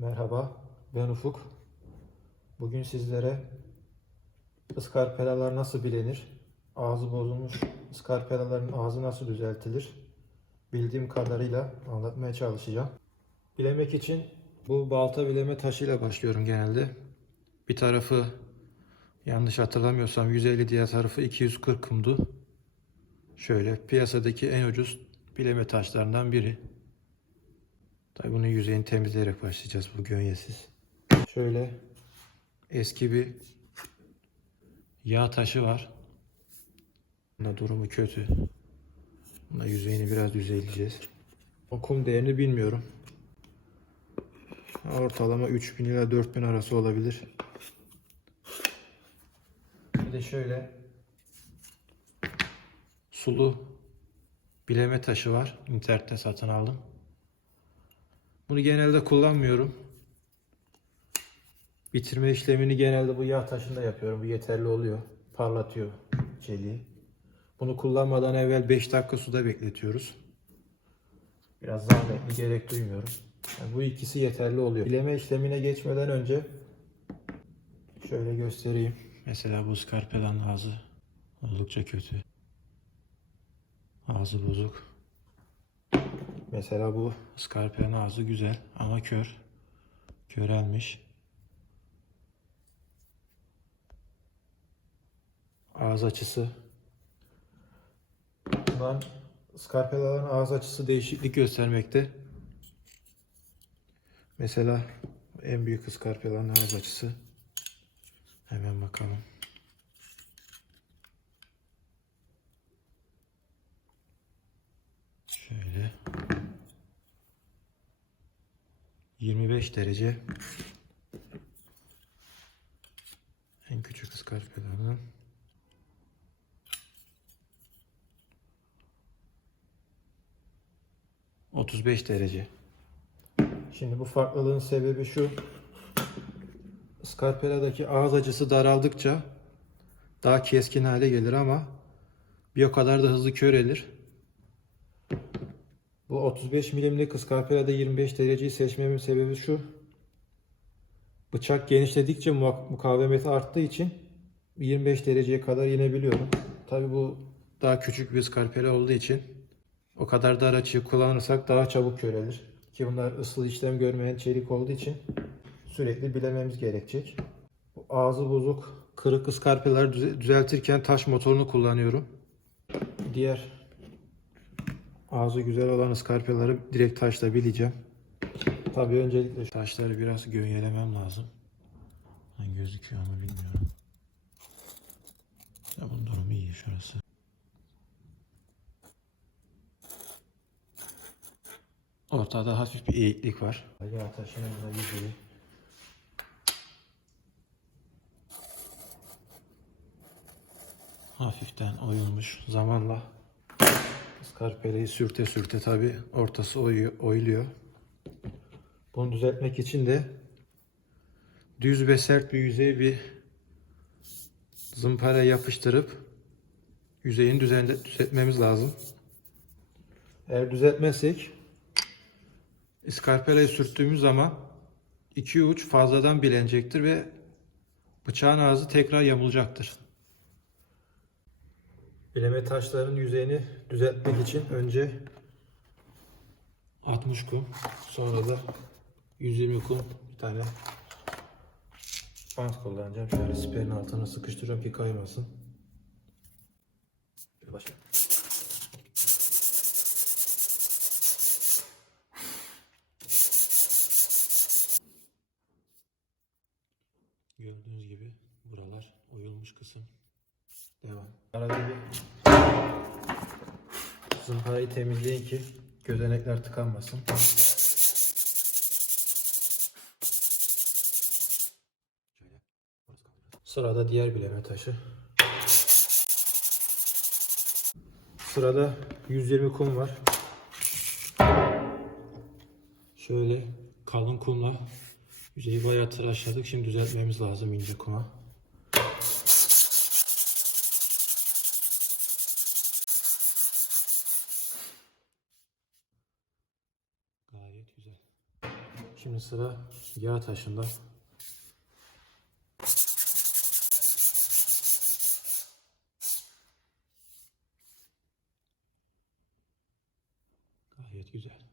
Merhaba, ben Ufuk. Bugün sizlere ıskarpelalar nasıl bilenir, ağzı bozulmuş ıskarpelaların ağzı nasıl düzeltilir, bildiğim kadarıyla anlatmaya çalışacağım. Bilemek için bu balta bileme taşıyla başlıyorum genelde. Bir tarafı yanlış hatırlamıyorsam 150, diğer tarafı 240 kumdu. Şöyle piyasadaki en ucuz bileme taşlarından biri. Tabii bunun yüzeyini temizleyerek başlayacağız, bu gönyesiz. Şöyle eski bir yağ taşı var. Bunda durumu kötü. Bunda yüzeyini biraz düzelteceğiz. O kum değerini bilmiyorum. Ortalama 3000 ila 4000 arası olabilir. Bir de şöyle sulu bileme taşı var. İnternette satın aldım. Bunu genelde kullanmıyorum. Bitirme işlemini genelde bu yağ taşında yapıyorum. Bu yeterli oluyor. Parlatıyor çeliği. Bunu kullanmadan evvel 5 dakika suda bekletiyoruz. Biraz zahmetli, gerek duymuyorum. Yani bu ikisi yeterli oluyor. Bileme işlemine geçmeden önce şöyle göstereyim. Mesela bu ıskarpelanın ağzı oldukça kötü. Ağzı bozuk. Mesela bu ıskarpelanın ağzı güzel ama kör. Körelmiş. Ağız açısı. Bundan ıskarpelaların ağız açısı değişiklik göstermekte. Mesela en büyük ıskarpelanın ağız açısı. Hemen bakalım. Şöyle 25 derece. En küçük ıskarpelanın 35 derece. Şimdi bu farklılığın sebebi şu. Iskarpeladaki ağız açısı daraldıkça daha keskin hale gelir ama bir o kadar da hızlı körelir. Bu 35 milimlik ıskarpelada 25 dereceyi seçmemin sebebi şu. Bıçak genişledikçe mukavemeti arttığı için 25 dereceye kadar inebiliyorum. Tabi bu daha küçük bir ıskarpela olduğu için o kadar dar açıyı kullanırsak daha çabuk körelir. Ki bunlar ısıl işlem görmeyen çelik olduğu için sürekli bilememiz gerekecek. Bu ağzı bozuk, kırık ıskarpelaları düzeltirken taş motorunu kullanıyorum. Diğer ağzı güzel olan ıskarpelaları direkt taşla bileceğim. Tabii öncelikle taşları biraz gönyelemem lazım. Gözüküyor mu bilmiyorum. Ya bunun durumu iyi şurası. Ortada hafif bir eğiklik var. Yağ taşının da yüzeyi. Hafiften oyulmuş. Zamanla ıskarpeleyi sürte sürte tabi ortası oyuluyor. Bunu düzeltmek için de düz ve sert bir yüzeye bir zımpara yapıştırıp yüzeyini düzeltmemiz lazım. Eğer düzeltmezsek iskarpelayı sürttüğümüz zaman iki uç fazladan bilenecektir ve bıçağın ağzı tekrar yamulacaktır. Bileme taşlarının yüzeyini düzeltmek için önce 60 kum, sonra da 120 kum bir tane bant kullanacağım. Şöyle siperin altına sıkıştırıyorum ki kaymasın. Başla. Gördüğünüz gibi buralar oyulmuş kısım. Devam. Arada bir zımparayı temizleyin ki gözenekler tıkanmasın. Sırada diğer bileme taşı. Sırada 120 kum var. Şöyle kalın kumla yüzeyi bayağı tıraşladık. Şimdi düzeltmemiz lazım ince kuma. Gayet güzel. Şimdi Şimdi sıra yağ taşında. Gayet güzel.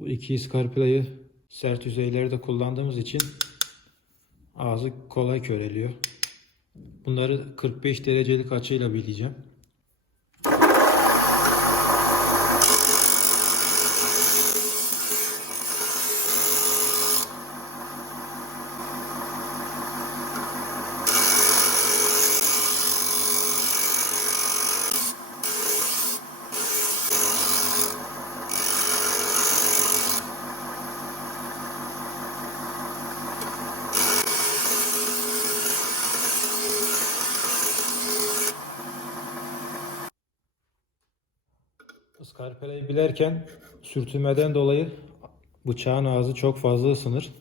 Bu iki iskarpilayı sert yüzeylerde kullandığımız için ağzı kolay köreliyor. Bunları 45 derecelik açıyla bileyeceğim. Iskarpelayı bilerken sürtünmeden dolayı bıçağın ağzı çok fazla ısınır.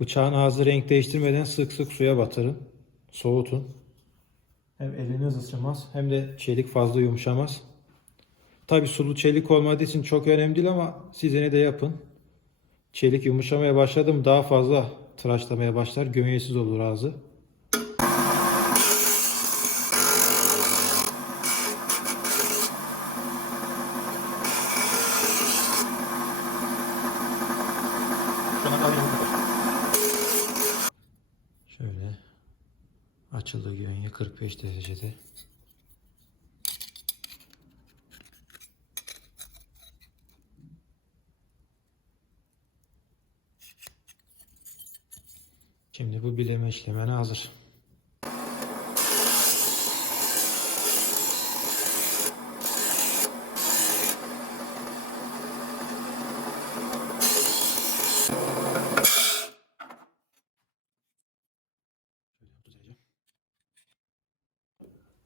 Bıçağın ağzı renk değiştirmeden sık sık suya batırın. Soğutun. Hem eliniz ısınmaz hem de çelik fazla yumuşamaz. Tabi sulu çelik olmadığı için çok önemli değil ama siz yine de yapın. Çelik yumuşamaya başladı mı daha fazla tıraşlamaya başlar. Gönyesiz olur ağzı. Şöyle açıldı gönye 45 derecede. Şimdi bu bileme işlemine hazır.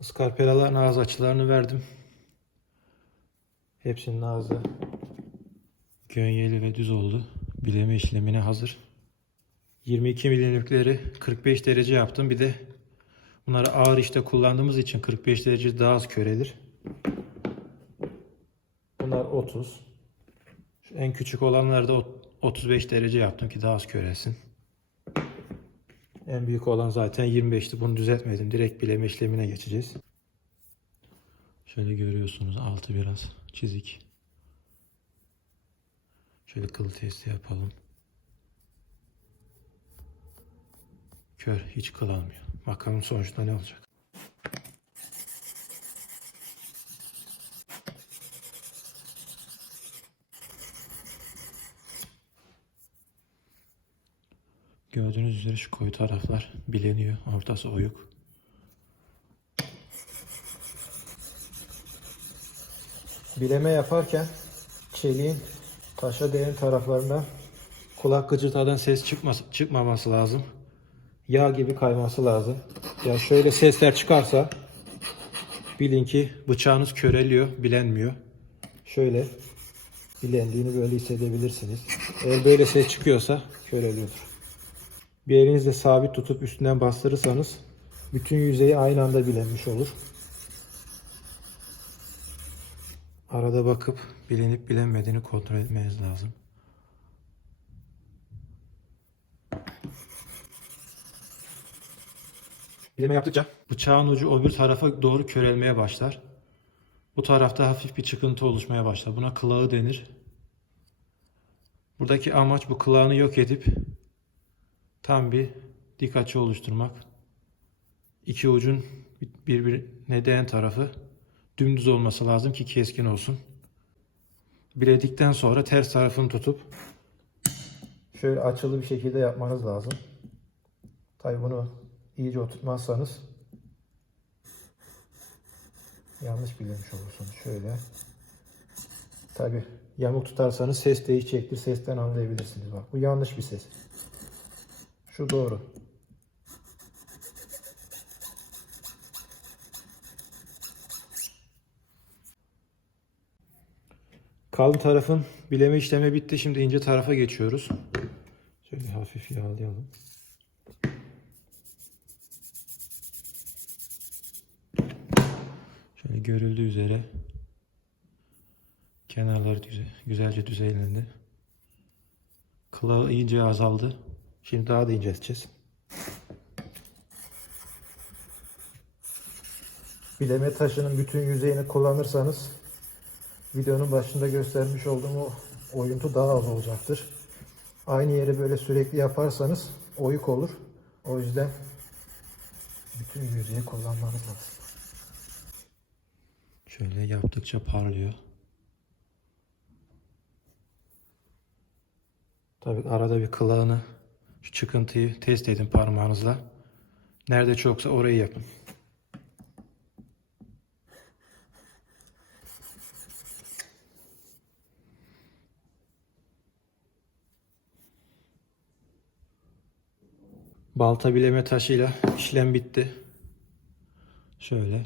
Iskarpelaların ağız açılarını verdim. Hepsinin ağzı gönyeli ve düz oldu. Bileme işlemine hazır. 22 milimlikleri 45 derece yaptım. Bir de bunları ağır işte kullandığımız için 45 derece daha az körelir. Bunlar 30. Şu en küçük olanları da 35 derece yaptım ki daha az köresin. En büyük olan zaten 25'ti. Bunu düzeltmedim. Direkt bileme işlemine geçeceğiz. Şöyle görüyorsunuz altı biraz çizik. Şöyle kıl testi yapalım. Kör, hiç kıl almıyor. Bakalım sonuçta ne olacak. Gördüğünüz üzere şu koyu taraflar bileniyor. Ortası oyuk. Bileme yaparken çeliğin taşa değen taraflarında kulak gıcırtadan ses çıkmaması lazım. Yağ gibi kayması lazım. Ya şöyle sesler çıkarsa bilin ki bıçağınız köreliyor, bilenmiyor. Şöyle bilendiğini böyle hissedebilirsiniz. Eğer böyle ses çıkıyorsa köreliyordur. Bir elinizle sabit tutup üstünden bastırırsanız bütün yüzeyi aynı anda bilenmiş olur. Arada bakıp bilinip bilenmediğini kontrol etmeniz lazım. Bileme yaptıkça bıçağın ucu öbür tarafa doğru körelmeye başlar. Bu tarafta hafif bir çıkıntı oluşmaya başlar. Buna kılağı denir. Buradaki amaç bu kılağını yok edip tam bir dik açı oluşturmak. İki ucun birbirine değen tarafı dümdüz olması lazım ki keskin olsun. Biledikten sonra ters tarafını tutup şöyle açılı bir şekilde yapmanız lazım. Tabi bunu iyice oturtmazsanız yanlış bilemiş olursunuz. Şöyle. Tabi yamuk tutarsanız ses değişecektir. Sesten anlayabilirsiniz. Bak bu yanlış bir ses. Şu doğru. Kalın tarafın bileme işlemi bitti. Şimdi ince tarafa geçiyoruz. Şöyle hafif yağlayalım. Şöyle görüldüğü üzere kenarları güzelce düzeylendi. Kılağı iyice azaldı. Şimdi daha da incelteceğiz. Bileme taşının bütün yüzeyini kullanırsanız videonun başında göstermiş olduğum o oyuntu daha az olacaktır. Aynı yeri böyle sürekli yaparsanız oyuk olur. O yüzden bütün yüzeyi kullanmanız lazım. Şöyle yaptıkça parlıyor. Tabii arada bir kılağını, şu çıkıntıyı test edin parmağınızla. Nerede çoksa orayı yapın. Balta bileme taşıyla işlem bitti. Şöyle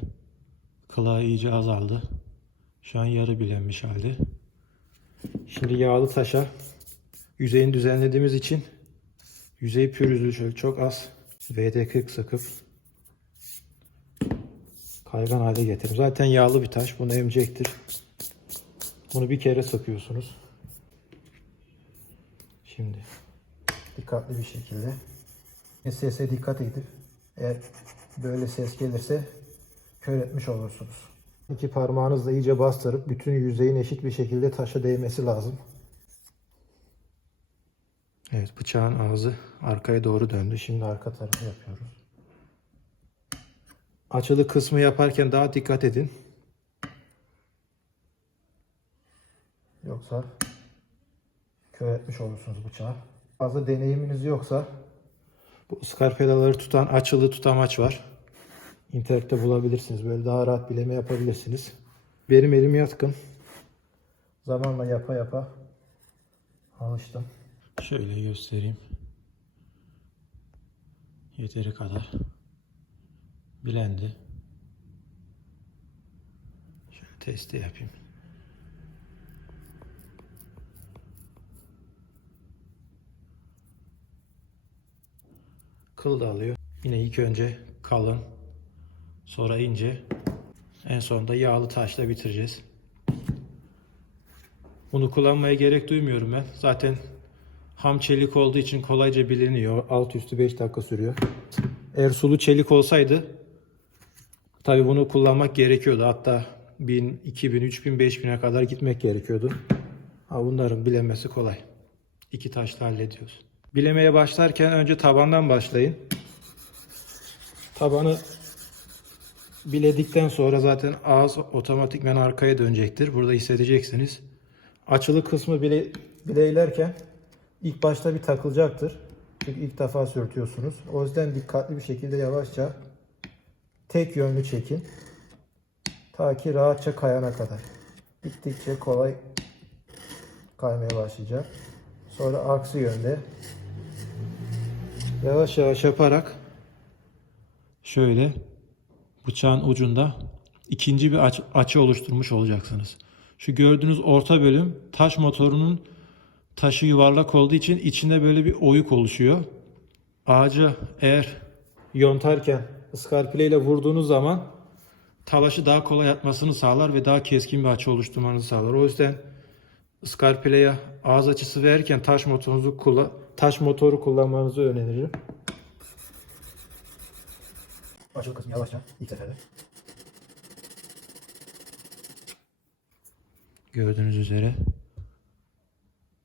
kılağı iyice azaldı. Şu an yarı bilenmiş halde. Şimdi yağlı taşa yüzeyini düzenlediğimiz için yüzey pürüzlü, şöyle çok az WD-40 sıkıp kaygan hale getirin. Zaten yağlı bir taş, bunu emecektir. Bunu bir kere sıkıyorsunuz. Şimdi dikkatli bir şekilde sese dikkat edip eğer böyle ses gelirse kör etmiş olursunuz. İki parmağınızla iyice bastırıp bütün yüzeyin eşit bir şekilde taşa değmesi lazım. Evet, bıçağın ağzı arkaya doğru döndü. Şimdi arka tarafı yapıyoruz. Açılı kısmı yaparken daha dikkat edin. Yoksa kör etmiş olursunuz bıçağı. Fazla deneyiminiz yoksa bu ıskarpelaları tutan açılı tutamaç var. İnternette bulabilirsiniz. Böyle daha rahat bileme yapabilirsiniz. Benim elim yatkın. Zamanla yapa yapa alıştım. Şöyle göstereyim. Yeteri kadar bilendi. Şöyle testi yapayım. Kıl da alıyor. Yine ilk önce kalın, sonra ince, en sonunda yağlı taşla bitireceğiz. Bunu kullanmaya gerek duymuyorum ben. Zaten ham çelik olduğu için kolayca biliniyor. Alt üstü 5 dakika sürüyor. Eğer sulu çelik olsaydı tabi bunu kullanmak gerekiyordu. Hatta 1000, 2000, 3000, 5000'e kadar gitmek gerekiyordu. Ha, bunların bilemesi kolay. İki taşla hallediyoruz. Bilemeye başlarken önce tabandan başlayın. Tabanı biledikten sonra zaten ağız otomatikman arkaya dönecektir. Burada hissedeceksiniz. Açılı kısmı bileylerken ilk başta bir takılacaktır. Çünkü ilk defa sürtüyorsunuz. O yüzden dikkatli bir şekilde yavaşça tek yönlü çekin. Ta ki rahatça kayana kadar. Gittikçe kolay kaymaya başlayacak. Sonra aksi yönde yavaş yavaş yaparak şöyle bıçağın ucunda ikinci bir açı oluşturmuş olacaksınız. Şu gördüğünüz orta bölüm taş motorunun taşı yuvarlak olduğu için içinde böyle bir oyuk oluşuyor. Ağacı eğer yontarken ıskarpile ile vurduğunuz zaman talaşı daha kolay atmasını sağlar ve daha keskin bir açı oluşturmanızı sağlar. O yüzden ıskarpileye ağız açısı verirken taş motoru kullanmanızı öneririm. Açılı kısmı yavaşça ilk seferde. Gördüğünüz üzere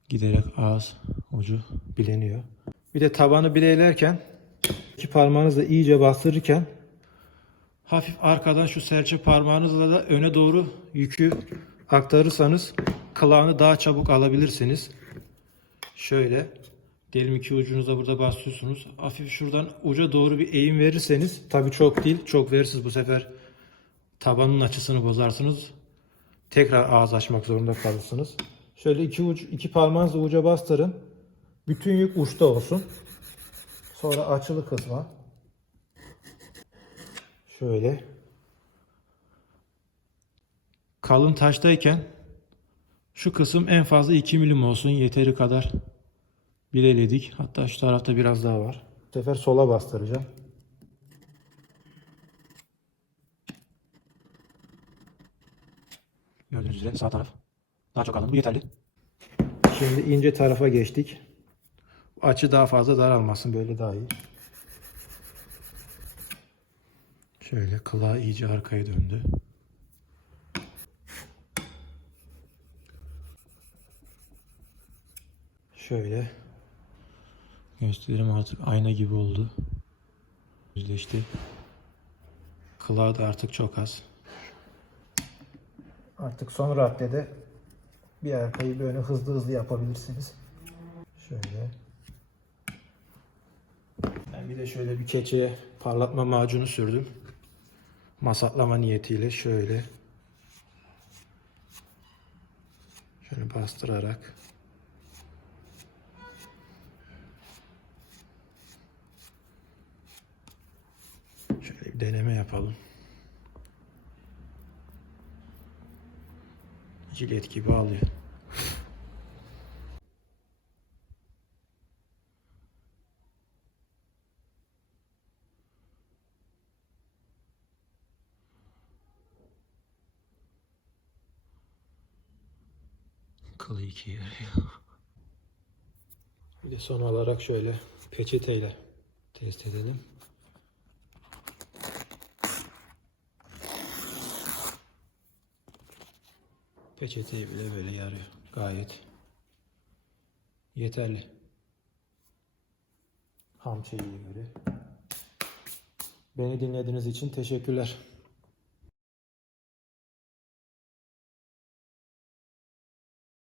giderek ağız ucu bileniyor. Bir de tabanı bileylerken iki parmağınızla iyice bastırırken hafif arkadan şu serçe parmağınızla da öne doğru yükü aktarırsanız kılağını daha çabuk alabilirsiniz. Şöyle diyelim iki ucunuzda burada bastırıyorsunuz. Hafif şuradan uca doğru bir eğim verirseniz, tabii çok değil, çok verirsiniz bu sefer tabanın açısını bozarsınız. Tekrar ağız açmak zorunda kalırsınız. Şöyle iki parmağınızla uca bastırın. Bütün yük uçta olsun. Sonra açılı kısma şöyle kalın taştayken Şu kısım en fazla 2 milim olsun. Yeteri kadar bileledik. Hatta şu tarafta biraz daha var. Bu sefer sola bastıracağım. Gördüğünüz üzere sağ taraf daha çok alın. Bu yeterli. Şimdi ince tarafa geçtik. Açı daha fazla daralmasın. Böyle daha iyi. Şöyle kulağı iyice arkaya döndü. Şöyle göstereyim, artık ayna gibi oldu. Yüzleşti. Kulağı da artık çok az. Artık son raddede bir arkayı böyle hızlı hızlı yapabilirsiniz. Şöyle. Ben bir de şöyle bir keçeye parlatma macunu sürdüm. Masatlama niyetiyle şöyle bastırarak şöyle bir deneme yapalım. Jilet gibi alıyor. Kılı ikiye yarıyor. Bir de son olarak şöyle peçeteyle test edelim. Peçeteyi bile böyle yarıyor. Gayet yeterli. Ham çeliğe göre. Beni dinlediğiniz için teşekkürler.